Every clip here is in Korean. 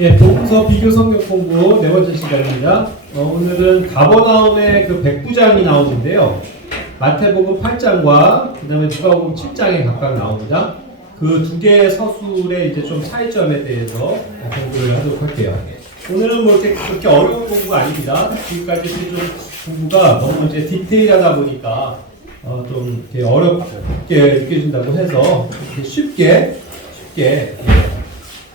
예, 복음서 비교 성경 공부 네 번째 시간입니다. 오늘은 가버나움의 그 백부장이 나오는데요. 마태복음 8장과 그 다음에 누가복음 7장에 각각 나옵니다. 그 두 개의 서술의 이제 좀 차이점에 대해서 공부를 하도록 할게요. 오늘은 뭐 이렇게 그렇게 어려운 공부가 아닙니다. 지금까지 좀 공부가 너무 이제 디테일하다 보니까 좀 이렇게 어렵게 느껴진다고 해서 이렇게 쉽게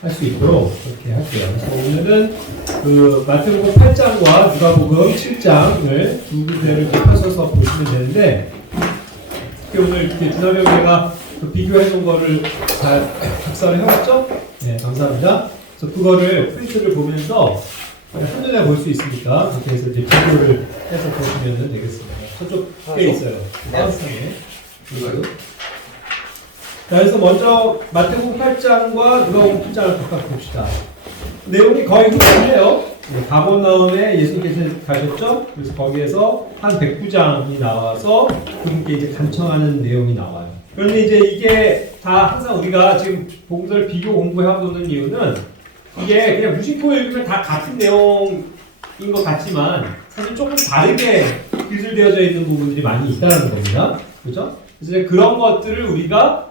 할 수 있도록 그렇게 할게요. 그래서 오늘은 그 마태복음 8장과 누가복음 7장을 두 군데를 펴서서 보시면 되는데, 오늘 이렇게 준하병제가 그 비교해 놓은 거를 잘 작성을 해왔죠? 네, 감사합니다. 그래서 그거를 프린트를 보면서 한눈에 볼 수 있으니까 그렇게 해서 이제 비교를 해서 보시면 되겠습니다. 저쪽 꽤 있어요. 마우스에. 자, 그래서 먼저 마태복음 8장과 누가복음 7장을 각각 봅시다. 내용이 거의 흡사해요. 가버나움에 예수님께서 가셨죠? 그래서 거기에서 한 백부장이 나와서 그분께 이제 간청하는 내용이 나와요. 그런데 이제 이게 다 항상 우리가 지금 복음서를 비교 공부해보는 이유는 이게 그냥 무심코 읽으면 다 같은 내용인 것 같지만 사실 조금 다르게 기술되어져 있는 부분들이 많이 있다는 겁니다. 그렇죠? 그래서 이제 그런 것들을 우리가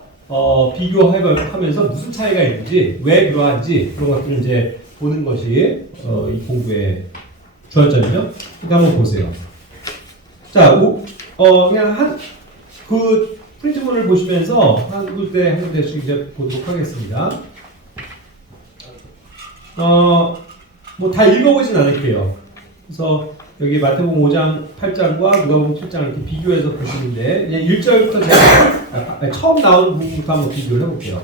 비교하면서 무슨 차이가 있는지, 왜 그러한지 그런 것들을 이제 보는 것이 이 공부의 주안점이죠. 그러니까 한번 보세요. 자, 그냥 그 프린트본을 보시면서 한 군데 한 군데씩 이제 보도록 하겠습니다. 뭐 다 읽어보진 않을게요. 그래서 여기 마태복음 5장 8장과 누가복음 7장 이렇게 비교해서 보시는데 그냥 1절부터 제가 처음 나오는 부분부터 한번 비교를 해볼게요.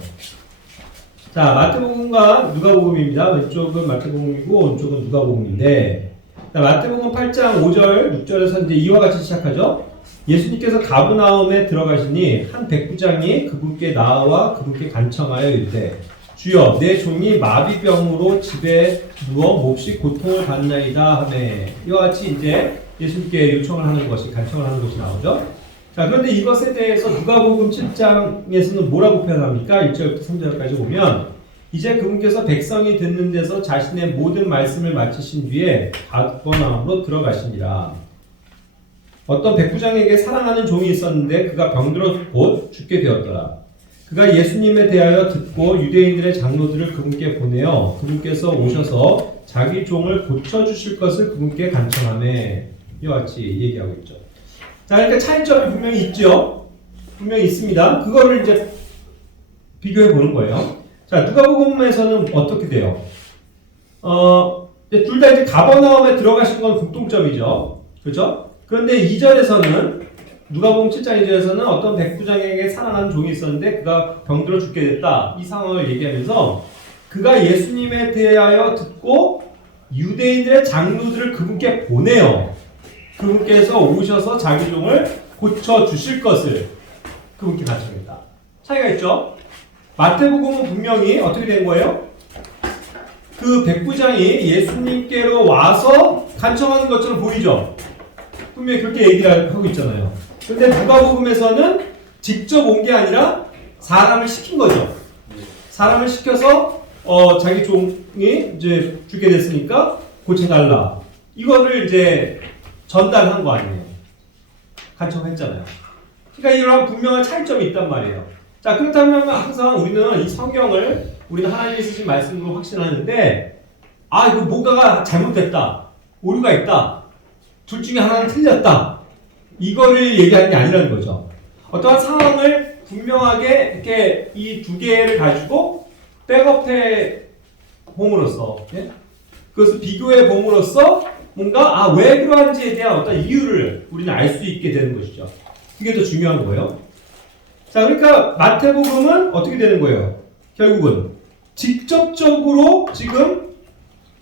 자, 마태복음과 누가복음입니다. 왼쪽은 마태복음이고 오른쪽은 누가복음인데, 자, 마태복음 8장 5절 6절에서 이제 이와 같이 시작하죠. 예수님께서 가버나움에 들어가시니 한 백부장이 그분께 나와 그분께 간청하여 이르되 주여 내 종이 마비병으로 집에 누워 몹시 고통을 받나이다 하매, 이와 같이 이제 예수님께 요청을 하는 것이, 간청을 하는 것이 나오죠. 자, 그런데 이것에 대해서 누가복음 7장에서는 뭐라고 표현합니까? 1절부터 3절까지 보면 이제 그분께서 백성이 듣는 데서 자신의 모든 말씀을 마치신 뒤에 가버나움으로 들어가시니라. 어떤 백부장에게 사랑하는 종이 있었는데 그가 병들어 곧 죽게 되었더라. 그가 예수님에 대하여 듣고 유대인들의 장로들을 그분께 보내어 그분께서 오셔서 자기 종을 고쳐주실 것을 그분께 간청하매, 이와 같이 얘기하고 있죠. 자, 그러니까 차이점이 분명히 있죠. 분명히 있습니다. 그거를 이제 비교해 보는 거예요. 자, 누가복음에서는 어떻게 돼요? 둘 다 이제 가버나움에 들어가신 건 공통점이죠. 그렇죠? 그런데 2절에서는 누가복음 7장 2절에서는 어떤 백부장에게 사랑하는 종이 있었는데 그가 병들어 죽게 됐다. 이 상황을 얘기하면서 그가 예수님에 대하여 듣고 유대인들의 장로들을 그분께 보내요. 그분께서 오셔서 자기 종을 고쳐주실 것을 그분께 간청했다. 차이가 있죠? 마태복음은 분명히 어떻게 된 거예요? 그 백부장이 예수님께로 와서 간청하는 것처럼 보이죠? 분명히 그렇게 얘기를 하고 있잖아요. 근데 누가복음에서는 직접 온 게 아니라 사람을 시킨 거죠. 사람을 시켜서 자기 종이 이제 죽게 됐으니까 고쳐달라. 이거를 이제 전달한 거 아니에요. 간청했잖아요. 그러니까 이런 분명한 차이점이 있단 말이에요. 자, 그렇다면 항상 우리는 이 성경을 우리는 하나님이 쓰신 말씀으로 확신하는데, 이거 뭔가가 잘못됐다, 오류가 있다, 둘 중에 하나는 틀렸다, 이거를 얘기하는 게 아니라는 거죠. 어떠한 상황을 분명하게 이렇게 이 두 개를 가지고 백업해 봄으로써, 예? 그것을 비교해 봄으로써 뭔가 왜 그러한지에 대한 어떤 이유를 우리는 알 수 있게 되는 것이죠. 그게 더 중요한 거예요. 자, 그러니까 마태복음은 어떻게 되는 거예요? 결국은 직접적으로 지금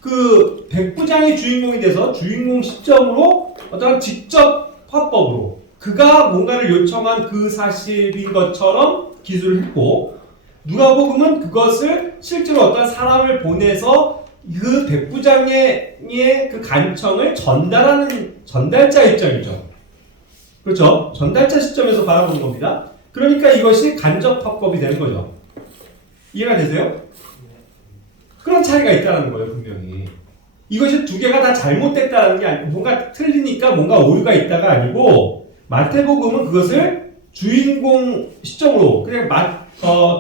그 백부장이 주인공이 돼서 주인공 시점으로 어떤 직접 화법으로 그가 뭔가를 요청한 그 사실인 것처럼 기술을 했고, 누가복음은 그것을 실제로 어떤 사람을 보내서 그 백부장의 그 간청을 전달하는 전달자 입장이죠. 그렇죠? 전달자 시점에서 바라보는 겁니다. 그러니까 이것이 간접 화법이 되는 거죠. 이해가 되세요? 그런 차이가 있다는 거예요, 분명히. 이것이 두 개가 다 잘못됐다는 게 아니고 뭔가 틀리니까 뭔가 오류가 있다가 아니고 마태복음은 그것을 주인공 시점으로 그냥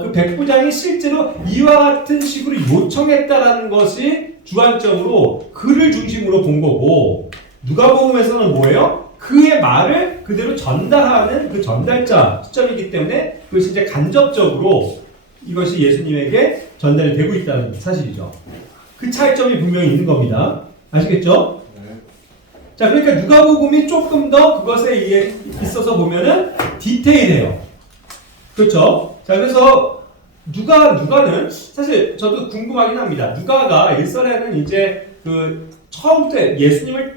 그 백부장이 실제로 이와 같은 식으로 요청했다라는 것이 주안점으로 그를 중심으로 본 거고 누가복음에서는 뭐예요? 그의 말을 그대로 전달하는 그 전달자 시점이기 때문에 그것이 이제 간접적으로 이것이 예수님에게 전달이 되고 있다는 사실이죠. 그 차이점이 분명히 있는 겁니다. 아시겠죠? 네. 자, 그러니까 누가복음이 조금 더 그것에 있어서 보면은 디테일해요. 그렇죠? 자, 그래서 누가는 사실 저도 궁금하긴 합니다. 누가가 일설에는 이제 그 처음부터 예수님을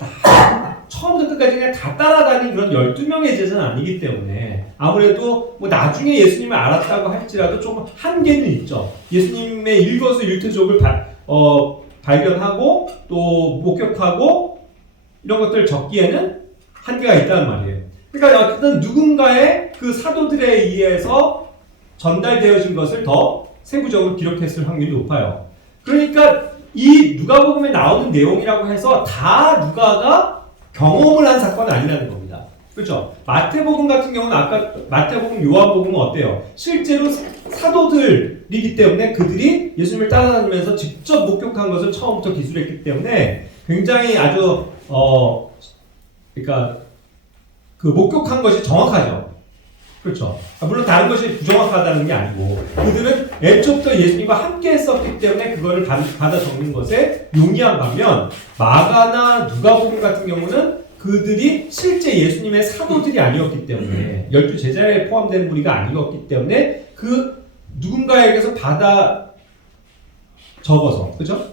처음부터 끝까지 그냥 다 따라다닌 그런 12명의 제자는 아니기 때문에 아무래도 뭐 나중에 예수님을 알았다고 할지라도 좀 한계는 있죠. 예수님의 일거수일투족을 발견하고 또 목격하고 이런 것들을 적기에는 한계가 있다는 말이에요. 그러니까 어쨌든 누군가의 그 사도들에 의해서 전달되어진 것을 더 세부적으로 기록했을 확률이 높아요. 그러니까 이 누가복음에 나오는 내용이라고 해서 다 누가가 경험을 한 사건은 아니라는 겁니다. 그렇죠? 마태복음 같은 경우는 아까 마태복음, 요한복음은 어때요? 실제로 사도들이기 때문에 그들이 예수님을 따라다니면서 직접 목격한 것을 처음부터 기술했기 때문에 굉장히 아주 그러니까 그 목격한 것이 정확하죠. 그렇죠? 물론 다른 것이 부정확하다는 게 아니고 그들은 애초부터 예수님과 함께 했었기 때문에 그거를 받아 적는 것에 용이한 반면 마가나 누가복음 같은 경우는 그들이 실제 예수님의 사도들이 아니었기 때문에 12제자에 포함된 무리가 아니었기 때문에 그 누군가에게서 받아 적어서 그죠?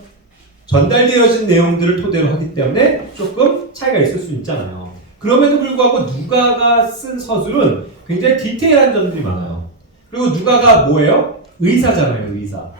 전달되어진 내용들을 토대로 하기 때문에 조금 차이가 있을 수 있잖아요. 그럼에도 불구하고 누가가 쓴 서술은 굉장히 디테일한 점들이 많아요. 그리고 누가가 뭐예요? 의사잖아요, 의사.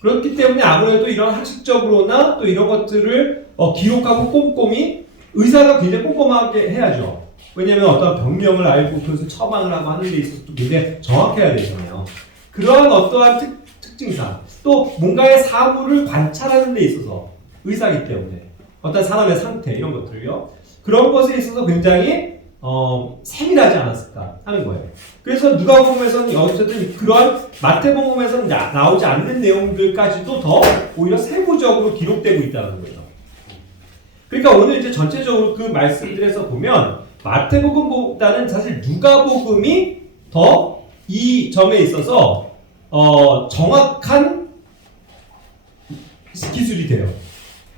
그렇기 때문에 아무래도 이런 학식적으로나 또 이런 것들을 기록하고 꼼꼼히 의사가 굉장히 꼼꼼하게 해야죠. 왜냐하면 어떤 병명을 알고 그것을 처방을 하고 하는 데 있어서 또 굉장히 정확해야 되잖아요. 그러한 어떠한 특징상 또 뭔가의 사물을 관찰하는 데 있어서 의사이기 때문에 어떤 사람의 상태 이런 것들을요. 그런 것에 있어서 굉장히 세밀하지 않았을까 하는 거예요. 그래서 누가복음에서는 어쨌든 그러한 마태복음에서는 나오지 않는 내용들까지도 더 오히려 세부적으로 기록되고 있다는 거예요. 그러니까 오늘 이제 전체적으로 그 말씀들에서 보면 마태복음보다는 사실 누가복음이 더 이 점에 있어서 정확한 기술이 돼요.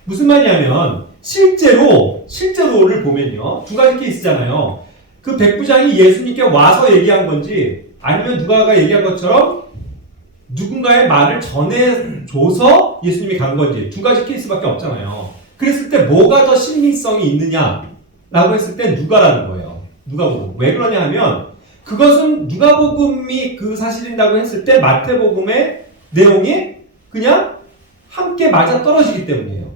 무슨 말이냐면 실제로를 보면요. 두 가지 케이스잖아요. 그 백부장이 예수님께 와서 얘기한 건지 아니면 누가가 얘기한 것처럼 누군가의 말을 전해줘서 예수님이 간 건지 두 가지 케이스밖에 없잖아요. 그랬을 때 뭐가 더 신빙성이 있느냐라고 했을 때 누가라는 거예요. 누가복음. 왜 그러냐 하면 그것은 누가복음이 그 사실이라고 했을 때 마태복음의 내용이 그냥 함께 맞아떨어지기 때문이에요.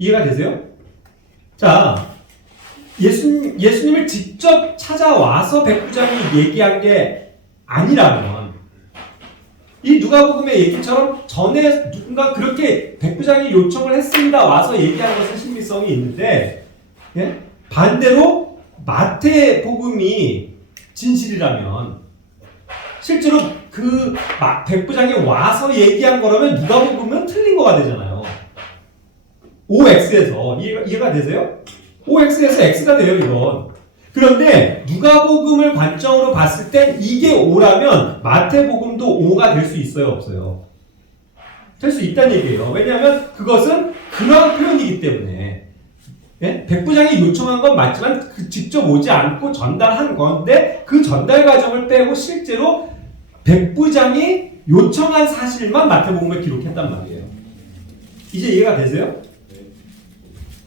이해가 되세요? 자, 예수님을 직접 찾아와서 백부장이 얘기한 게 아니라면 이 누가복음의 얘기처럼 전에 누군가 그렇게 백부장이 요청을 했습니다. 와서 얘기한 것은 신빙성이 있는데 예? 반대로 마태복음이 진실이라면 실제로 그 백부장이 와서 얘기한 거라면 누가복음은 틀린 거가 되잖아요. OX에서 이해가 되세요? OX에서 X가 돼요 이건. 그런데 누가복음을 관점으로 봤을 땐 이게 O라면 마태복음도 O가 될 수 있어요 없어요? 될 수 있다는 얘기예요. 왜냐하면 그것은 그런 표현이기 때문에 예? 백부장이 요청한 건 맞지만 직접 오지 않고 전달한 건데 그 전달 과정을 빼고 실제로 백부장이 요청한 사실만 마태복음에 기록했단 말이에요. 이제 이해가 되세요?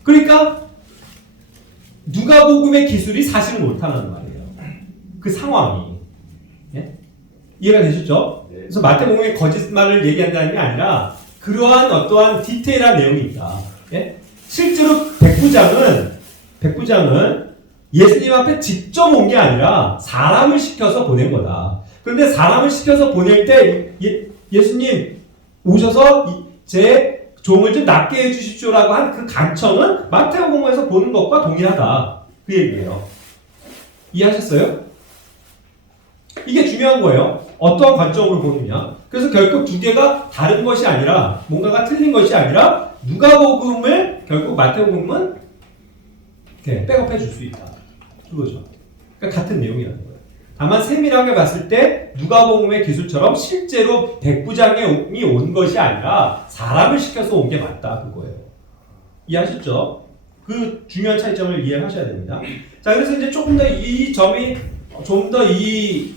그러니까 누가복음의 기술이 사실은 옳다는 말이에요. 그 상황이. 예? 이해가 되셨죠? 그래서 마태복음의 거짓말을 얘기한다는 게 아니라 그러한 어떠한 디테일한 내용이 있다. 예? 실제로 백부장은 예수님 앞에 직접 온 게 아니라 사람을 시켜서 보낸 거다. 그런데 사람을 시켜서 보낼 때 예수님 오셔서 제 종을 좀 낫게 해주십시오라고 한 그 간청은 마태복음에서 보는 것과 동일하다. 그 얘기예요. 이해하셨어요? 이게 중요한 거예요. 어떠한 관점으로 보느냐. 그래서 결국 두 개가 다른 것이 아니라 뭔가가 틀린 것이 아니라 누가복음을 결국 마태복음은 이렇게 백업해 줄 수 있다. 그거죠. 그러니까 같은 내용이라는 거예요. 다만 세밀하게 봤을 때 누가복음의 기술처럼 실제로 백부장이 온 것이 아니라 사람을 시켜서 온 게 맞다. 그거예요. 이해하셨죠? 그 중요한 차이점을 이해하셔야 됩니다. 자, 그래서 이제 조금 더 이 점이 좀 더 이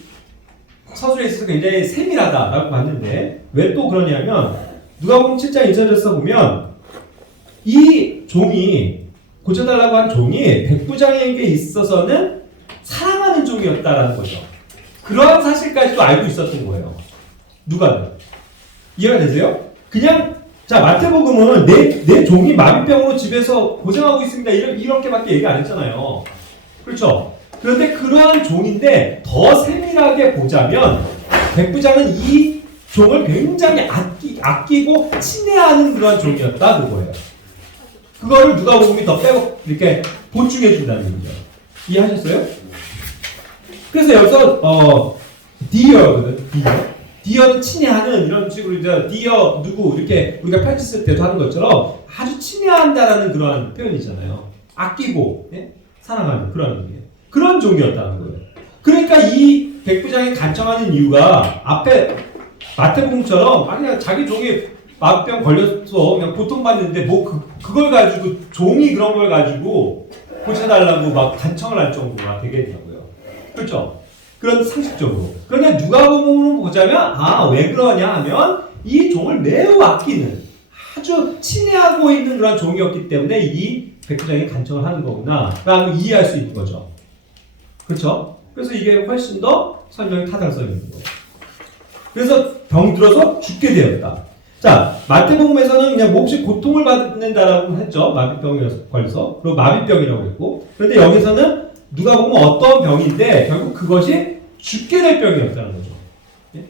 서술에 있어서 굉장히 세밀하다라고 봤는데 왜 또 그러냐면 누가복음 7장 1절에서 보면 이 종이 고쳐달라고 한 종이 백부장에게 있어서는 사랑하는 종이었다라는 거죠. 그러한 사실까지도 알고 있었던 거예요. 누가는. 이해가 되세요? 그냥 자 마태복음은 내 종이 마비병으로 집에서 고생하고 있습니다. 이렇게밖에 얘기 안 했잖아요. 그렇죠? 그런데 그러한 종인데 더 세밀하게 보자면 백부장은 이 종을 굉장히 아끼고 친애하는 그런 종이었다 그거예요. 그거를 누가복음이 더 빼고 이렇게 보충해 준다는 얘기죠. 이해하셨어요? 그래서 여기서 dear거든. dear는 친애하는 이런 식으로 이제 dear 누구 이렇게 우리가 편지 쓸 때도 하는 것처럼 아주 친애한다라는 그런 표현이잖아요. 아끼고 예? 사랑하는 그런 의미예요. 그런 종이었다는 거예요. 그러니까 이 백부장이 간청하는 이유가 앞에 마태복음처럼 그냥 자기 종이 마병 걸려서 그냥 고통받는데 뭐 그걸 가지고 종이 그런 걸 가지고 고쳐달라고 막 간청을 할 정도가 되겠냐고요. 그렇죠? 그런 상식적으로. 그런데 누가복음으로 보자면 왜 그러냐 하면 이 종을 매우 아끼는 아주 친애하고 있는 그런 종이었기 때문에 이 백부장이 간청을 하는 거구나 라고 이해할 수 있는 거죠. 그렇죠? 그래서 이게 훨씬 더 설명이 타당성이 있는 거예요. 그래서 병들어서 죽게 되었다. 자, 마태복음에서는 그냥 몹시 고통을 받는다라고 했죠. 마비병에 걸려서. 그리고 마비병이라고 했고. 그런데 여기서는 누가 보면 어떤 병인데 결국 그것이 죽게 될 병이었다는 거죠. 예?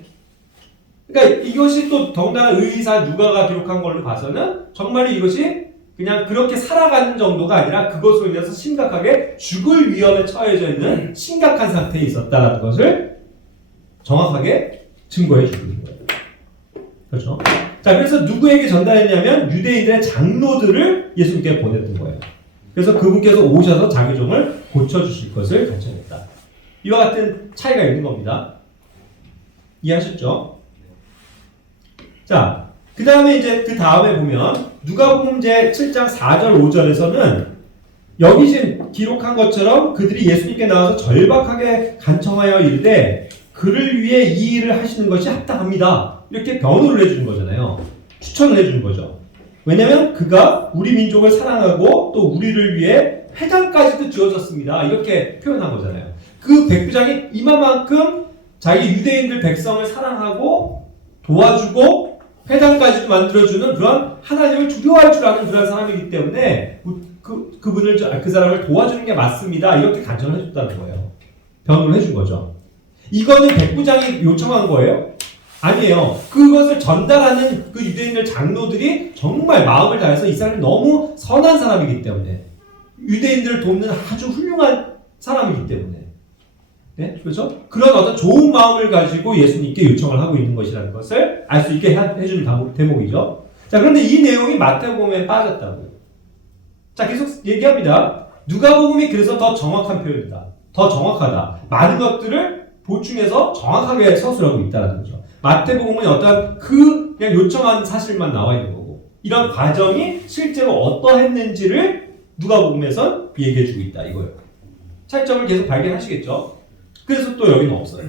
그러니까 이것이 또 더군다나 의사 누가가 기록한 걸로 봐서는 정말 이것이 그냥 그렇게 살아가는 정도가 아니라 그것으로 인해서 심각하게 죽을 위험에 처해져 있는 심각한 상태에 있었다는 것을 정확하게 증거해 주는 거예요. 그렇죠? 자, 그래서 누구에게 전달했냐면 유대인들의 장로들을 예수님께 보냈던 거예요. 그래서 그분께서 오셔서 자기 종을 고쳐주실 것을 간청했다. 이와 같은 차이가 있는 겁니다. 이해하셨죠? 자, 그 다음에 이제 그 다음에 보면 누가복음 제 7장 4절 5절에서는 여기 지금 기록한 것처럼 그들이 예수님께 나와서 절박하게 간청하여 이르되 그를 위해 이 일을 하시는 것이 합당합니다. 이렇게 변호를 해주는 거잖아요. 추천을 해주는 거죠. 왜냐하면 그가 우리 민족을 사랑하고 또 우리를 위해 회당까지도 지어졌습니다. 이렇게 표현한 거잖아요. 그 백부장이 이만큼 자기 유대인들 백성을 사랑하고 도와주고 회당까지도 만들어주는 그런 하나님을 두려워할 줄 아는 그런 사람이기 때문에 그 사람을 도와주는 게 맞습니다. 이렇게 간청을 해줬다는 거예요. 변호를 해준 거죠. 이거는 백부장이 요청한 거예요? 아니에요. 그것을 전달하는 그 유대인들 장로들이 정말 마음을 다해서 이 사람이 너무 선한 사람이기 때문에 유대인들을 돕는 아주 훌륭한 사람이기 때문에 네? 그렇죠? 그런 어떤 좋은 마음을 가지고 예수님께 요청을 하고 있는 것이라는 것을 알 수 있게 해주는 대목이죠. 자, 그런데 이 내용이 마태복음에 빠졌다고요. 자, 계속 얘기합니다. 누가복음이 그래서 더 정확한 표현이다. 더 정확하다. 많은 것들을 보충해서 정확하게 서술하고 있다는 거죠. 마태복음은 어떤 그냥 요청한 사실만 나와 있는 거고 이런 과정이 실제로 어떠했는지를 누가복음에선 얘기해주고 있다 이거예요. 차이점을 계속 발견하시겠죠? 그래서 또 여기는 없어요.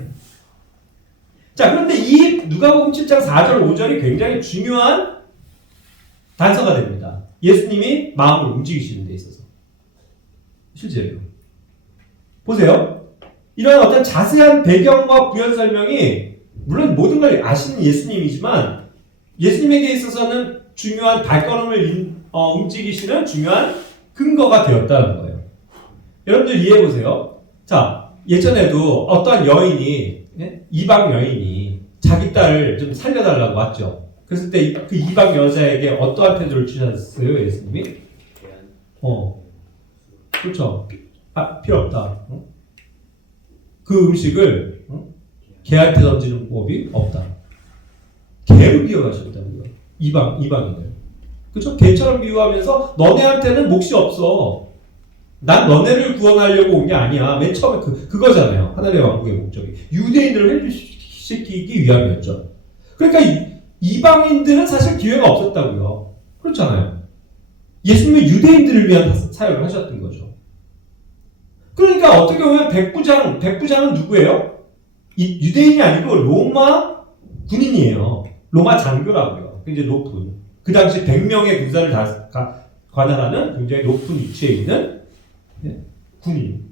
자, 그런데 이 누가복음 7장 4절 5절이 굉장히 중요한 단서가 됩니다. 예수님이 마음을 움직이시는 데 있어서. 실제로. 보세요. 이런 어떤 자세한 배경과 부연 설명이 물론 모든 걸 아시는 예수님이지만 예수님에게 있어서는 중요한 발걸음을 움직이시는 중요한 근거가 되었다는 거예요. 여러분들 이해해보세요. 자, 예전에도 어떤 여인이 이방 여인이 자기 딸을 좀 살려달라고 왔죠. 그랬을 때 그 이방 여자에게 어떠한 태도를 취하셨어요, 예수님이? 그렇죠. 필요 없다. 그 음식을 개한테 던지는 법이 없다. 개로 비유하셨다는 거예요. 이방인을. 그렇죠? 개처럼 비유하면서 너네한테는 몫이 없어. 난 너네를 구원하려고 온 게 아니야. 맨 처음에 그거잖아요. 하나님의 왕국의 목적이. 유대인들을 회복시키기 위함이었죠. 그러니까 이방인들은 사실 기회가 없었다고요. 그렇잖아요. 예수님은 유대인들을 위한 사역을 하셨던 거죠. 그러니까 어떻게 보면 백부장은 누구예요? 유대인이 아니고 로마 군인이에요. 로마 장교라고요. 굉장히 높은. 그 당시 100명의 군사를 다 관할하는 굉장히 높은 위치에 있는 군인.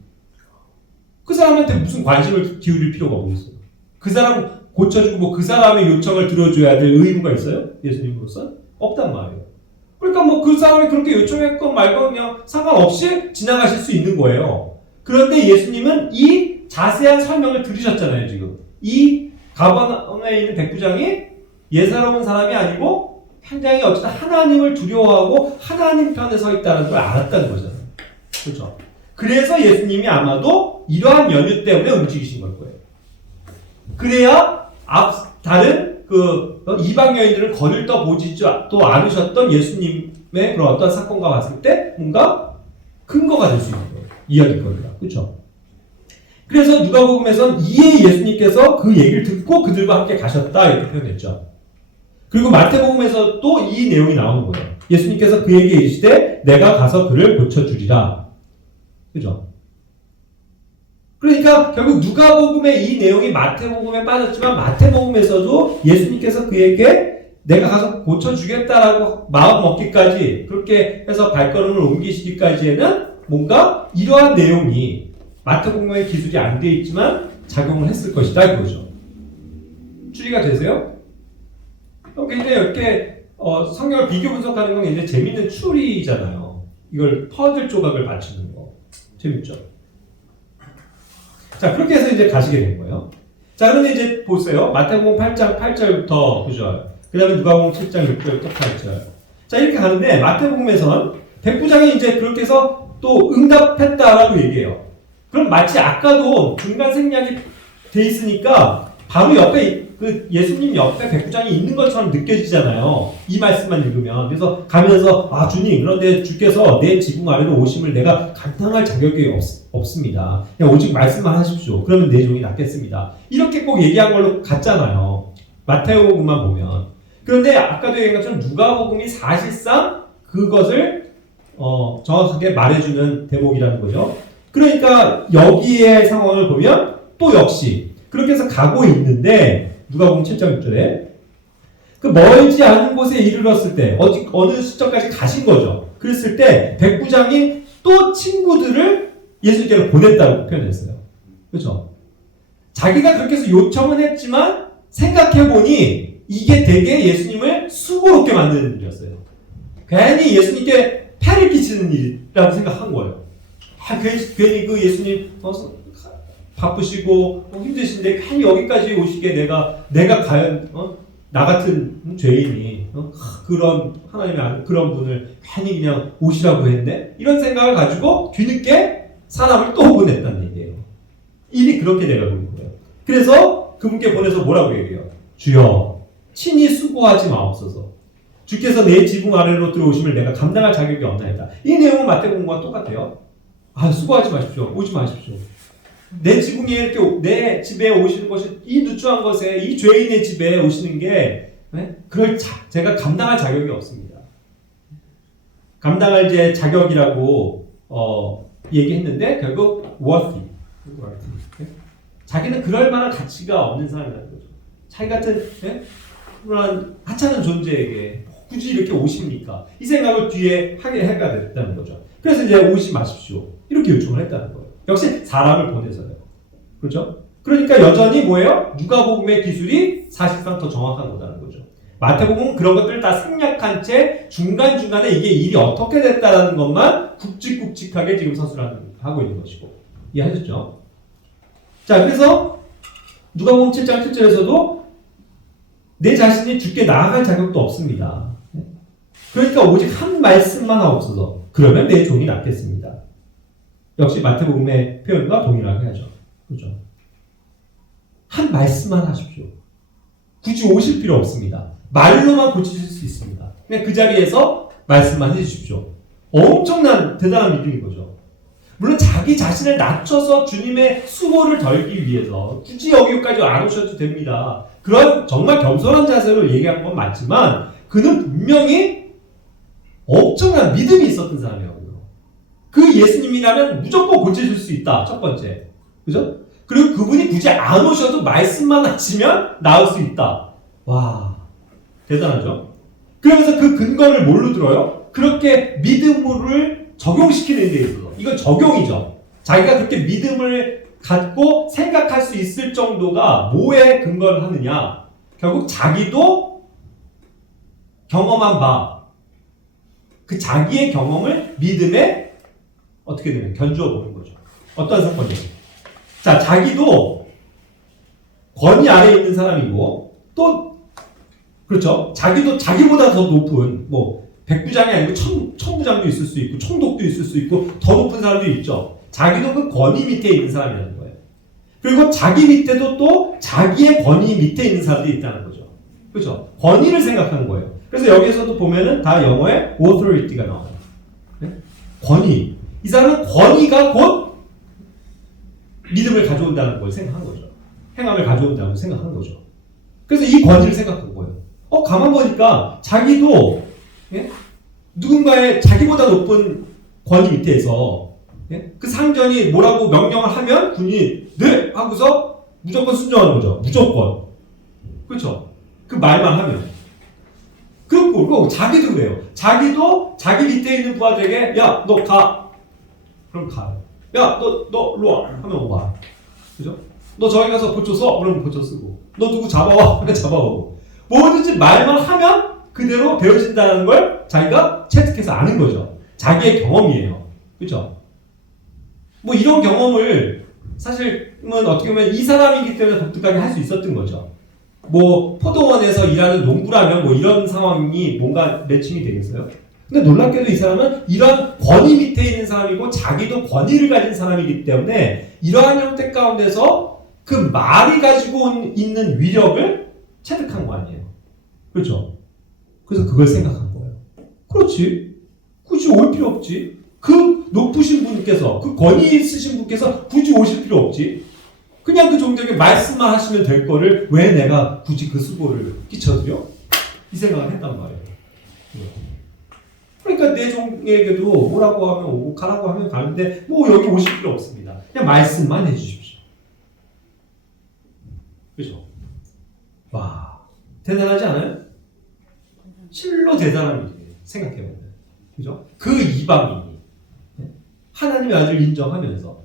그 사람한테 무슨 관심을 기울일 필요가 없어요. 그 사람 고쳐주고 그 사람의 요청을 들어줘야 될 의무가 있어요? 예수님으로서? 없단 말이에요. 그러니까 그 사람이 그렇게 요청했건 말건 그냥 상관없이 지나가실 수 있는 거예요. 그런데 예수님은 이 자세한 설명을 들으셨잖아요, 지금. 이 가버나움에 있는 백부장이 예사로운 사람이 아니고 굉장히 어쨌든 하나님을 두려워하고 하나님 편에 서 있다는 걸 알았다는 거잖아요. 그렇죠? 그래서 예수님이 아마도 이러한 연유 때문에 움직이신 걸 거예요. 그래야 다른 이방 여인들을 거들떠 보지도 않으셨던 예수님의 그런 어떤 사건과 봤을 때 뭔가 근거가 될 수 있는 거예요. 이야기거리가. 그렇죠? 그래서 누가복음에서는 이에 예수님께서 그 얘기를 듣고 그들과 함께 가셨다 이렇게 표현했죠. 그리고 마태복음에서 또 이 내용이 나오는 거예요. 예수님께서 그에게 이르시되 내가 가서 그를 고쳐주리라. 그죠? 그러니까 결국 누가복음의 이 내용이 마태복음에 빠졌지만 마태복음에서도 예수님께서 그에게 내가 가서 고쳐주겠다라고 마음 먹기까지 그렇게 해서 발걸음을 옮기시기까지에는 뭔가 이러한 내용이 마태복음의 기술이 안 돼 있지만 작용을 했을 것이다 이거죠. 추리가 되세요? 굉장히 이렇게 성경을 비교 분석하는 건 굉장히 재밌는 추리잖아요. 이걸 퍼즐 조각을 맞추는 거 재밌죠? 자, 그렇게 해서 이제 가시게 된 거예요. 자, 그런데 이제 보세요. 마태복음 8장 8절부터 9절, 그 다음에 누가복음 7장 6절부터 8절. 자, 이렇게 가는데 마태복음에서는 백부장이 이제 그렇게 해서 또 응답했다라고 얘기해요. 그럼 마치 아까도 중간 생략이 돼 있으니까 바로 옆에 그 예수님 옆에 백부장이 있는 것처럼 느껴지잖아요. 이 말씀만 읽으면. 그래서 가면서 주님, 그런데 주께서 내 지붕 아래로 오심을 내가 감당할 자격이 없습니다. 그냥 오직 말씀만 하십시오. 그러면 내 종이 낫겠습니다. 이렇게 꼭 얘기한 걸로 같잖아요. 마태복음만 보면. 그런데 아까도 얘기한 것처럼 누가복음이 사실상 그것을 정확하게 말해주는 대목이라는 거죠. 그러니까 여기의 상황을 보면 또 역시 그렇게 해서 가고 있는데 누가복음 7장 6절에 그 멀지 않은 곳에 이르렀을 때 어느 시점까지 가신 거죠. 그랬을 때 백부장이 또 친구들을 예수님께로 보냈다고 표현했어요. 그렇죠? 자기가 그렇게 해서 요청은 했지만 생각해보니 이게 되게 예수님을 수고롭게 만드는 일이었어요. 괜히 예수님께 폐를 끼치는 일이라고 생각한 거예요. 괜히 그 예수님 바쁘시고 힘드신데 괜히 여기까지 오시게 내가 과연 나 같은 죄인이 그런 하나님의 그런 분을 괜히 그냥 오시라고 했네? 이런 생각을 가지고 뒤늦게 사람을 또 보냈다는 얘기예요. 일이 그렇게 돼가고 있는 거예요. 그래서 그분께 보내서 뭐라고 얘기해요? 주여 친히 수고하지 마옵소서. 주께서 내 지붕 아래로 들어오심을 내가 감당할 자격이 없나이다. 이 내용은 마태복음과 똑같아요. 수고하지 마십시오. 오지 마십시오. 내 지붕에 이렇게 내 집에 오시는 것이 이 누추한 것에 이 죄인의 집에 오시는 게 그걸 제가 감당할 자격이 없습니다. 감당할 제 자격이라고 얘기했는데 결국 worthy. 자기는 그럴 만한 가치가 없는 사람이라는 거죠. 자기 같은 그런 하찮은 존재에게 굳이 이렇게 오십니까? 이 생각을 뒤에 하게 해가 됐다는 거죠. 그래서 이제 오지 마십시오. 이렇게 요청을 했다는 거예요. 역시 사람을 보내서요. 그렇죠? 그러니까 여전히 뭐예요? 누가복음의 기술이 사실상 더 정확한 거다는 거죠. 마태복음은 그런 것들을 다 생략한 채 중간중간에 이게 일이 어떻게 됐다라는 것만 굵직굵직하게 지금 서술하고 있는 것이고. 이해하셨죠? 자, 그래서 누가복음 7장 7절에서도 내 자신이 주께 나아갈 자격도 없습니다. 그러니까 오직 한 말씀만 하옵소서. 그러면 내 종이 낫겠습니다. 역시 마태복음의 표현과 동일하게 하죠. 그죠? 한 말씀만 하십시오. 굳이 오실 필요 없습니다. 말로만 고치실 수 있습니다. 그냥 그 자리에서 말씀만 해주십시오. 엄청난 대단한 믿음인 거죠. 물론 자기 자신을 낮춰서 주님의 수고를 덜기 위해서 굳이 여기까지 안 오셔도 됩니다. 그런 정말 겸손한 자세로 얘기한 건 맞지만 그는 분명히 엄청난 믿음이 있었던 사람이라고요. 그 예수님이라면 무조건 고쳐줄 수 있다. 첫 번째. 그죠? 그리고 그분이 굳이 안 오셔도 말씀만 하시면 나을 수 있다. 와, 대단하죠? 그러면서 그 근거를 뭘로 들어요? 그렇게 믿음을 적용시키는 데 있어서. 이건 적용이죠. 자기가 그렇게 믿음을 갖고 생각할 수 있을 정도가 뭐에 근거를 하느냐? 결국 자기도 경험한 바, 그 자기의 경험을 믿음에 어떻게 되면 견주어 보는 거죠. 어떤 사건이에요? 자, 자기도 권위 아래에 있는 사람이고 또 그렇죠. 자기도 자기보다 더 높은 뭐 백부장이 아니고 천부장도 있을 수 있고 총독도 있을 수 있고 더 높은 사람도 있죠. 자기도 그 권위 밑에 있는 사람이라는 거예요. 그리고 자기 밑에도 또 자기의 권위 밑에 있는 사람들이 있다는 거죠. 그렇죠. 권위를 생각하는 거예요. 그래서 여기에서도 보면은 다 영어에 authority가 나와요. 네? 권위. 이 사람은 권위가 곧 믿음을 가져온다는 걸 생각한 거죠. 행함을 가져온다고 생각한 거죠. 그래서 이 권위를 생각한 거예요. 가만 보니까 자기도 예? 누군가의 자기보다 높은 권위 밑에서 예? 그 상전이 뭐라고 명령을 하면 군이 네! 하고서 무조건 순종하는 거죠. 무조건. 그렇죠? 그 말만 하면. 그리고 자기도 그래요. 자기도 자기 밑에 있는 부하들에게 야, 너 가. 그럼 가. 야, 너 일로 와. 하면 와. 그죠? 너 저기 가서 보초 써. 그러면 보초 쓰고. 너 누구 잡아와. 하면 잡아오고. 뭐든지 말만 하면 그대로 되어진다는 걸 자기가 체득해서 아는 거죠. 자기의 경험이에요. 그죠? 뭐 이런 경험을 사실은 어떻게 보면 이 사람이기 때문에 독특하게 할 수 있었던 거죠. 뭐 포도원에서 일하는 농부라면 뭐 이런 상황이 뭔가 매칭이 되겠어요? 근데 놀랍게도 이 사람은 이런 권위 밑에 있는 사람이고 자기도 권위를 가진 사람이기 때문에 이러한 형태 가운데서 그 말이 가지고 있는 위력을 체득한 거 아니에요. 그렇죠? 그래서 그걸 생각한 거예요. 그렇지. 굳이 올 필요 없지. 그 높으신 분께서, 그 권위 있으신 분께서 굳이 오실 필요 없지. 그냥 그 종들에게 말씀만 하시면 될 거를 왜 내가 굳이 그 수고를 끼쳐드려? 이 생각을 했단 말이에요. 그러니까 내 종에게도 뭐라고 하면 오고 가라고 하면 가는데 뭐 여기 오실 필요 없습니다. 그냥 말씀만 해주십시오. 그죠? 와, 대단하지 않아요? 실로 대단한 일이에요. 생각해보면. 그죠? 그 이방인이 하나님의 아들을 인정하면서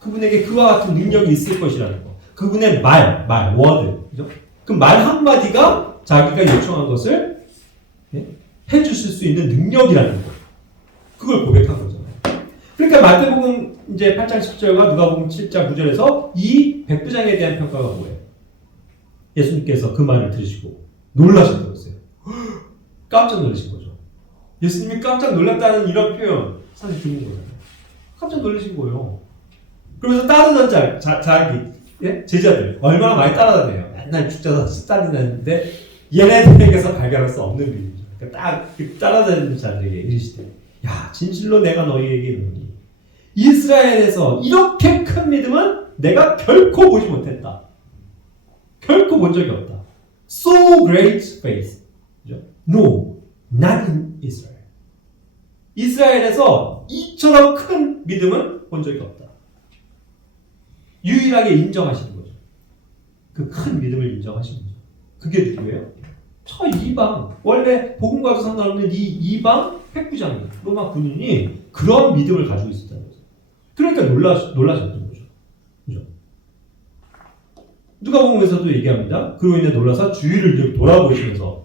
그분에게 그와 같은 능력이 있을 것이라는 거. 그분의 워드. 그죠? 그 말 한마디가 자기가 요청한 것을 해주실 수 있는 능력이라는 거. 그걸 고백한 거잖아요. 그러니까 마태복음 이제 8장 10절과 누가복음 7장 9절에서 이 백부장에 대한 평가가 뭐예요? 예수님께서 그 말을 들으시고 놀라셨다고 했어요. 깜짝 놀라신 거죠. 예수님이 깜짝 놀랐다는 이런 표현 사실 듣는 거잖아요. 깜짝 놀라신 거예요. 그러면서 따르던 자기 제자들 얼마나 많이 따라다녀요. 맨날 죽자서 따라다니는데 얘네들에게서 발견할 수 없는 일이죠. 그러니까 딱 따라다니는 자들에게 이르시되 야 진실로 내가 너희에게 이르노니 이스라엘에서 이렇게 큰 믿음은 내가 결코 보지 못했다. 결코 본 적이 없다. So great faith. No, not in Israel. 이스라엘에서 이처럼 큰 믿음은 본 적이 없다. 유일하게 인정하시는 거죠. 그 큰 믿음을 인정하시는 거죠. 그게 누구예요? 저 이방, 원래 복음과도 상관없는 이 이방 백부장이 로마 군인이 그런 믿음을 가지고 있었다는 거죠. 그러니까 놀라셨던 거죠. 그죠? 누가복음에서도 얘기합니다. 그로 인해 놀라서 주위를 돌아보시면서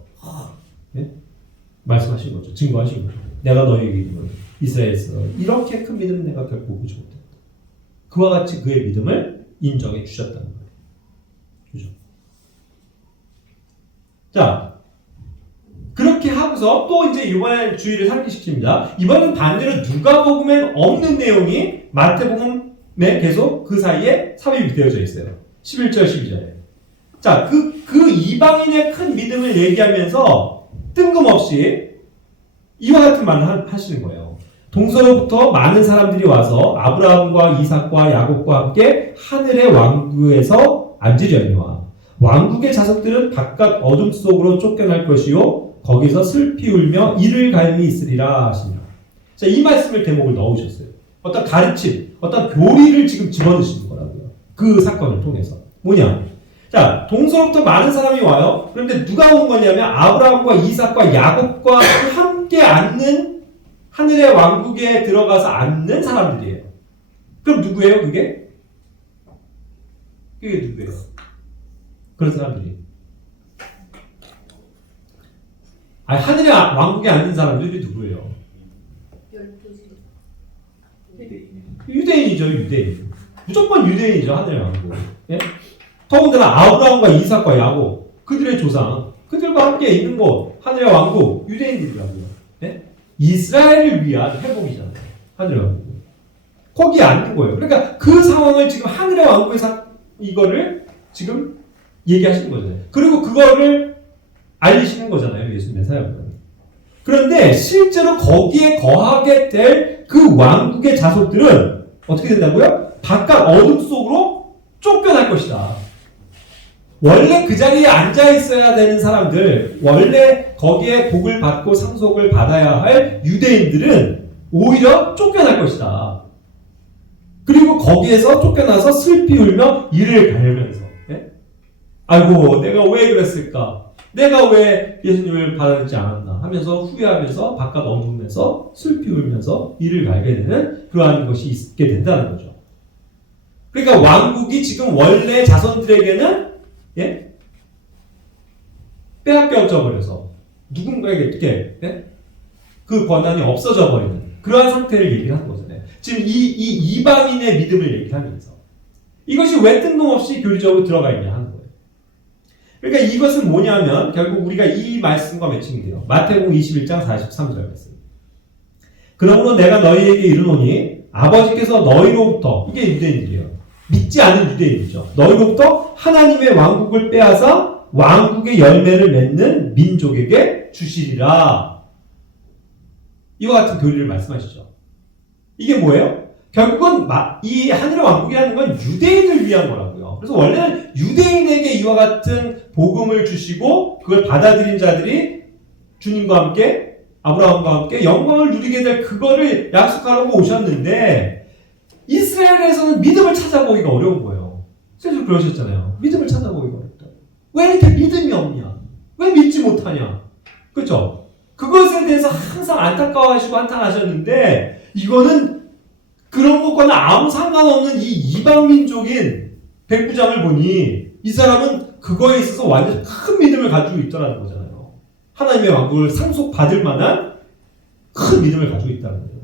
말씀하신 거죠. 증거하신 거죠. 내가 너희에게 이르노니 이스라엘에서 이렇게 큰 믿음은 내가 결코 보지 못했다. 그와 같이 그의 믿음을 인정해 주셨다는 거예요. 그죠? 자, 그렇게 하고서 또 이제 이번엔 주의를 상기시킵니다. 이번엔 반대로 누가복음엔 없는 내용이 마태복음에 계속 그 사이에 삽입이 되어져 있어요. 11절, 12절에. 자, 그 이방인의 큰 믿음을 얘기하면서 뜬금없이 이와 같은 말을 하시는 거예요. 동서로부터 많은 사람들이 와서 아브라함과 이삭과 야곱과 함께 하늘의 왕국에서 앉으려니와 왕국의 자석들은 바깥 어둠 속으로 쫓겨날 것이요 거기서 슬피 울며 이를 갈미 있으리라 하시니라. 자, 이 말씀을 대목을 넣으셨어요. 어떤 가르침, 어떤 교리를 지금 집어넣으시는 거라고요. 그 사건을 통해서. 뭐냐? 자, 동서로부터 많은 사람이 와요. 그런데 누가 온 거냐면 아브라함과 이삭과 야곱과 함께 앉는 하늘의 왕국에 들어가서 앉는 사람들이에요. 그럼 누구예요, 그게? 그게 누구예요? 그런 사람들이. 아니, 하늘의 왕국에 앉는 사람들이 누구예요? 유대인이죠, 유대인. 무조건 유대인이죠, 하늘의 왕국. 예? 더군다나 아브라함과 이삭과 야곱, 그들의 조상, 그들과 함께 있는 곳, 하늘의 왕국, 유대인들이라고요. 예? 이스라엘을 위한 회복이잖아요. 하늘의 왕국. 거기에 앉는 거예요. 그러니까 그 상황을 지금 하늘의 왕국에서 이거를 지금 얘기하시는 거잖아요. 그리고 그거를 알리시는 거잖아요. 예수님의 사역은. 그런데 실제로 거기에 거하게 될 그 왕국의 자손들은 어떻게 된다고요? 바깥 어둠 속으로 쫓겨날 것이다. 원래 그 자리에 앉아 있어야 되는 사람들, 원래 거기에 복을 받고 상속을 받아야 할 유대인들은 오히려 쫓겨날 것이다. 그리고 거기에서 쫓겨나서 슬피 울며 이를 갈면서, 예? 아이고, 내가 왜 그랬을까? 내가 왜 예수님을 받아들이지 않았나 하면서 후회하면서 바깥 어둠에서 슬피 울면서 이를 갈게 되는 그러한 것이 있게 된다는 거죠. 그러니까 왕국이 지금 원래 자손들에게는 예? 빼앗겨져 버려서 누군가에게 어떻게 예? 그 권한이 없어져 버리는 그러한 상태를 얘기를 하는 거잖아요. 지금 이 이방인의 믿음을 얘기하면서 이것이 왜 뜬금없이 교리적으로 들어가 있냐 하는 거예요. 그러니까 이것은 뭐냐면 결국 우리가 이 말씀과 매칭이 돼요. 마태복음 21장 43절 말씀. 그러므로 내가 너희에게 이르노니 아버지께서 너희로부터, 이게 유대인들이에요. 믿지 않은 유대인이죠. 너희로부터 하나님의 왕국을 빼앗아 왕국의 열매를 맺는 민족에게 주시리라. 이와 같은 교리를 말씀하시죠. 이게 뭐예요? 결국은 이 하늘의 왕국이라는 건 유대인을 위한 거라고요. 그래서 원래는 유대인에게 이와 같은 복음을 주시고 그걸 받아들인 자들이 주님과 함께 아브라함과 함께 영광을 누리게 될 그거를 약속하려고 오셨는데 이스라엘에서는 믿음을 찾아보기가 어려운 거예요. 실제로 그러셨잖아요. 믿음을 찾아보기가 어렵다. 왜 이렇게 믿음이 없냐? 왜 믿지 못하냐? 그렇죠? 그것에 대해서 항상 안타까워하시고 한탄하셨는데 이거는 그런 것과는 아무 상관없는 이 이방민족인 백부장을 보니 이 사람은 그거에 있어서 완전 큰 믿음을 가지고 있더라는 거잖아요. 하나님의 왕국을 상속받을 만한 큰 믿음을 가지고 있다는 거죠.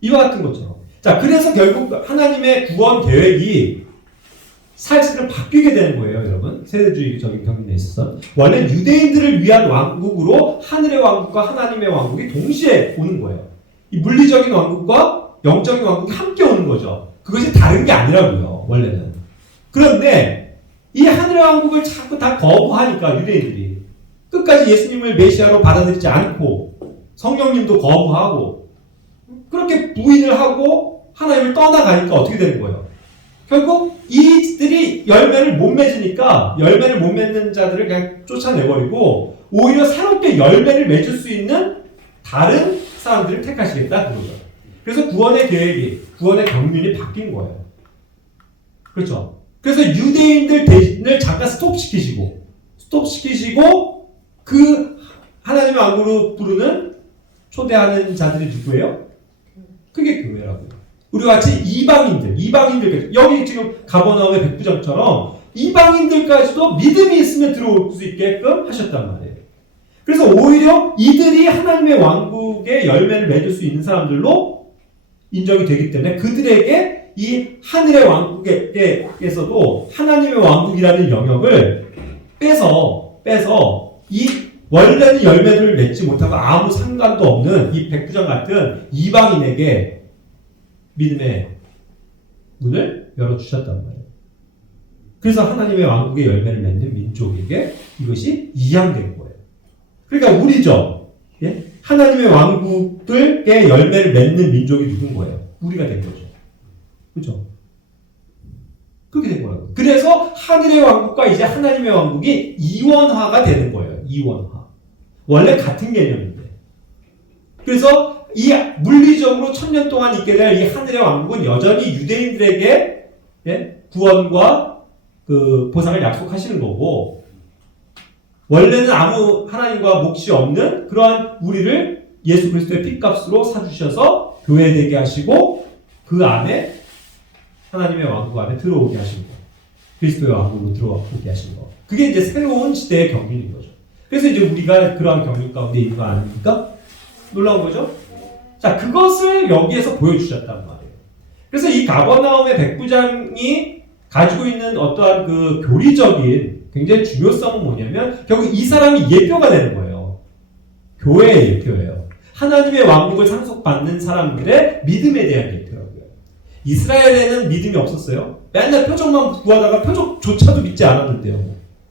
이와 같은 것처럼. 자, 그래서 결국 하나님의 구원 계획이 사실은 바뀌게 되는 거예요, 여러분. 세대주의적인 경륜에 있어서. 원래 유대인들을 위한 왕국으로 하늘의 왕국과 하나님의 왕국이 동시에 오는 거예요. 이 물리적인 왕국과 영적인 왕국이 함께 오는 거죠. 그것이 다른 게 아니라고요, 원래는. 그런데 이 하늘의 왕국을 자꾸 다 거부하니까 유대인들이 끝까지 예수님을 메시아로 받아들이지 않고 성령님도 거부하고 그렇게 부인을 하고 하나님을 떠나가니까 어떻게 되는 거예요? 결국 이들이 열매를 못 맺으니까 열매를 못 맺는 자들을 그냥 쫓아내버리고 오히려 새롭게 열매를 맺을 수 있는 다른 사람들을 택하시겠다 그거죠. 그래서 구원의 계획이, 구원의 경륜이 바뀐 거예요. 그렇죠? 그래서 유대인들 대신을 잠깐 스톱시키시고 그 하나님의 왕국으로 부르는 초대하는 자들이 누구예요? 그게 교회라고요. 우리와 같이 이방인들, 여기 지금 가버나움의 백부장처럼 이방인들까지도 믿음이 있으면 들어올 수 있게끔 하셨단 말이에요. 그래서 오히려 이들이 하나님의 왕국의 열매를 맺을 수 있는 사람들로 인정이 되기 때문에 그들에게 이 하늘의 왕국에서도 하나님의 왕국이라는 영역을 빼서 빼서 이 원래는 열매를 맺지 못하고 아무 상관도 없는 이 백부장 같은 이방인에게 믿음의 문을 열어주셨단 말이에요. 그래서 하나님의 왕국의 열매를 맺는 민족에게 이것이 이양된 거예요. 그러니까 우리죠. 예? 하나님의 왕국의 열매를 맺는 민족이 누군 거예요? 우리가 된 거죠. 그렇죠? 그렇게 된 거라고. 그래서 하늘의 왕국과 이제 하나님의 왕국이 이원화가 되는 거예요. 이원화. 원래 같은 개념인데. 그래서 이 물리적으로 1000년 동안 있게 될 이 하늘의 왕국은 여전히 유대인들에게 구원과 그 보상을 약속하시는 거고, 원래는 아무 하나님과 몫이 없는 그러한 우리를 예수 그리스도의 핏값으로 사주셔서 교회되게 하시고 그 안에 하나님의 왕국 안에 들어오게 하신 거. 그리스도의 왕국으로 들어오게 하신 거. 그게 이제 새로운 시대의 경륜인 거죠. 그래서 이제 우리가 그러한 경륜 가운데 있는 거 아닙니까? 놀라운 거죠? 자, 그것을 여기에서 보여주셨단 말이에요. 그래서 이 가버나움의 백부장이 가지고 있는 어떠한 그 교리적인 굉장히 중요성은 뭐냐면 결국 이 사람이 예표가 되는 거예요. 교회의 예표예요. 하나님의 왕국을 상속받는 사람들의 믿음에 대한 예표라고요. 이스라엘에는 믿음이 없었어요. 맨날 표적만 구하다가 표적조차도 믿지 않았는데요.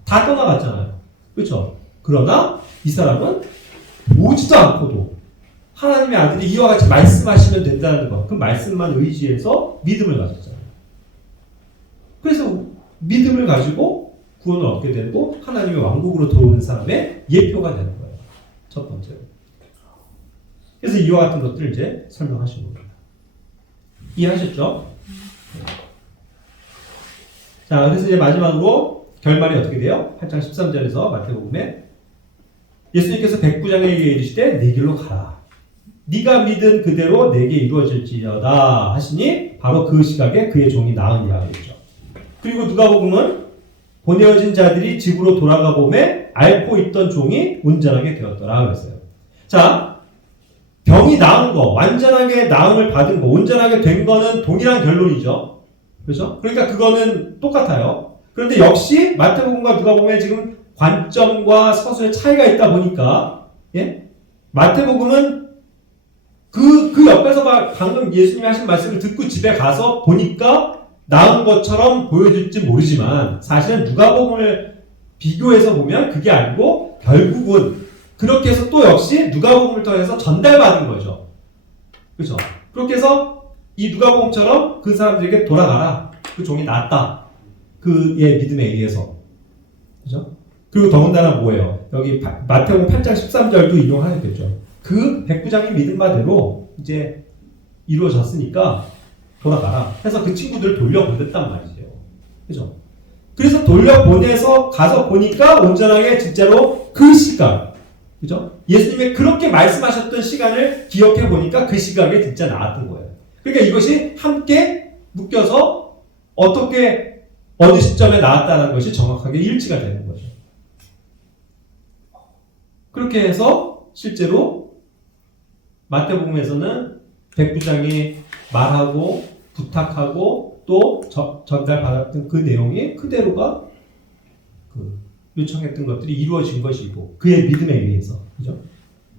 다 떠나갔잖아요. 그렇죠? 그러나 이 사람은 보지도 않고도 하나님의 아들이 이와 같이 말씀하시면 된다는 것, 그 말씀만 의지해서 믿음을 가졌잖아요. 그래서 믿음을 가지고 구원을 얻게 되고 하나님의 왕국으로 들어오는 사람의 예표가 되는 거예요. 첫 번째로. 그래서 이와 같은 것들을 이제 설명하신 겁니다. 이해하셨죠? 자, 그래서 이제 마지막으로 결말이 어떻게 돼요? 8장 13절에서 마태복음에 예수님께서 백부장에게 이르시되 네 길로 가라. 네가 믿은 그대로 내게 이루어질지어다 하시니 바로 그 시각에 그의 종이 나으니라 그랬죠. 그리고 누가복음은 보내어진 자들이 집으로 돌아가 보매 앓고 있던 종이 온전하게 되었더라 그랬어요. 자, 병이 나은 거, 완전하게 나음을 받은 거, 온전하게 된 거는 동일한 결론이죠. 그렇죠? 그러니까 그거는 똑같아요. 그런데 역시 마태복음과 누가복음에 지금 관점과 서술의 차이가 있다 보니까 마태복음은 그 옆에서 방금 예수님이 하신 말씀을 듣고 집에 가서 보니까 나은 것처럼 보여질지 모르지만 사실은 누가복음을 비교해서 보면 그게 아니고 결국은 그렇게 해서 또 역시 누가복음을 통해서 전달받은 거죠. 그렇죠? 그렇게 해서 이 누가복음처럼 그 사람들에게 돌아가라. 그 종이 낫다. 그의 믿음에 의해서. 그렇죠? 그리고 더군다나 뭐예요? 여기 마태복음 8장 13절도 인용하셨겠죠. 그 백부장이 믿은 바대로 이제 이루어졌으니까 돌아가라 해서 그 친구들을 돌려보냈단 말이죠. 그죠? 그래서 돌려보내서 가서 보니까 온전하게 진짜로 그 시각, 그죠? 예수님이 그렇게 말씀하셨던 시간을 기억해 보니까 그 시각에 진짜 나왔던 거예요. 그러니까 이것이 함께 묶여서 어떻게 어느 시점에 나왔다는 것이 정확하게 일치가 되는 거죠. 그렇게 해서 실제로 마태복음에서는 백부장이 말하고 부탁하고 또 전달받았던 그 내용이 그대로가 요청했던 것들이 이루어진 것이고 그의 믿음에 의해서, 그죠?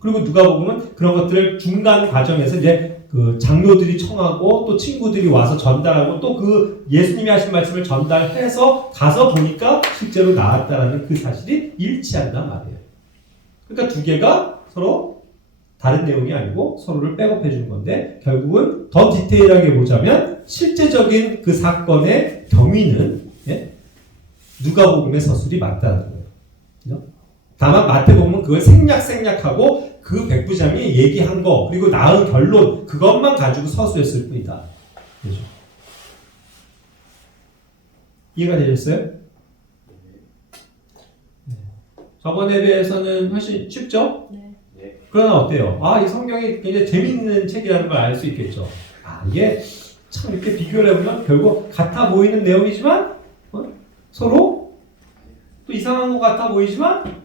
그리고 누가복음은 그런 것들을 중간 과정에서 이제 그 장로들이 청하고 또 친구들이 와서 전달하고 또 그 예수님이 하신 말씀을 전달해서 가서 보니까 실제로 나왔다라는 그 사실이 일치한단 말이에요. 그러니까 두 개가 서로 다른 내용이 아니고 서로를 백업해 주는 건데 결국은 더 디테일하게 보자면 실제적인 그 사건의 경위는 누가복음의 서술이 맞다는 거예요. 그죠? 다만 마태복음은 그걸 생략하고 그 백부장이 얘기한 거 그리고 나은 결론 그것만 가지고 서술했을 뿐이다. 그죠? 이해가 되셨어요? 네. 저번에 비해서는 훨씬 쉽죠? 네. 그러나 어때요? 이 성경이 굉장히 재밌는 책이라는 걸 알 수 있겠죠. 이게 참 이렇게 비교를 해보면 결국 같아 보이는 내용이지만 서로 또 이상한 것 같아 보이지만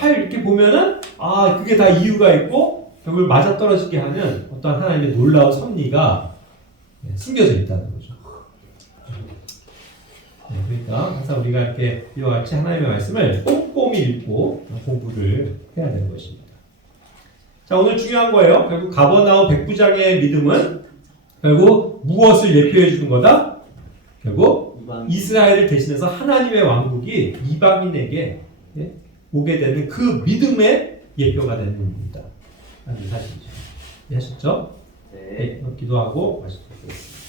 잘 이렇게 보면은 그게 다 이유가 있고 결국 맞아떨어지게 하는 어떤 하나님의 놀라운 섭리가 숨겨져 있다는 거죠. 네, 그러니까 항상 우리가 이렇게 이와 같이 하나님의 말씀을 꼼꼼히 읽고 공부를 해야 되는 것입니다. 자, 오늘 중요한 거예요. 결국 가버나움 백부장의 믿음은 결국 무엇을 예표해 주는 거다? 결국 이스라엘을 대신해서 하나님의 왕국이 이방인에게 오게 되는 그 믿음의 예표가 되는 겁니다. 라는 사실이죠. 이해하셨죠? 네. 기도하고 마치도록 하겠습니다.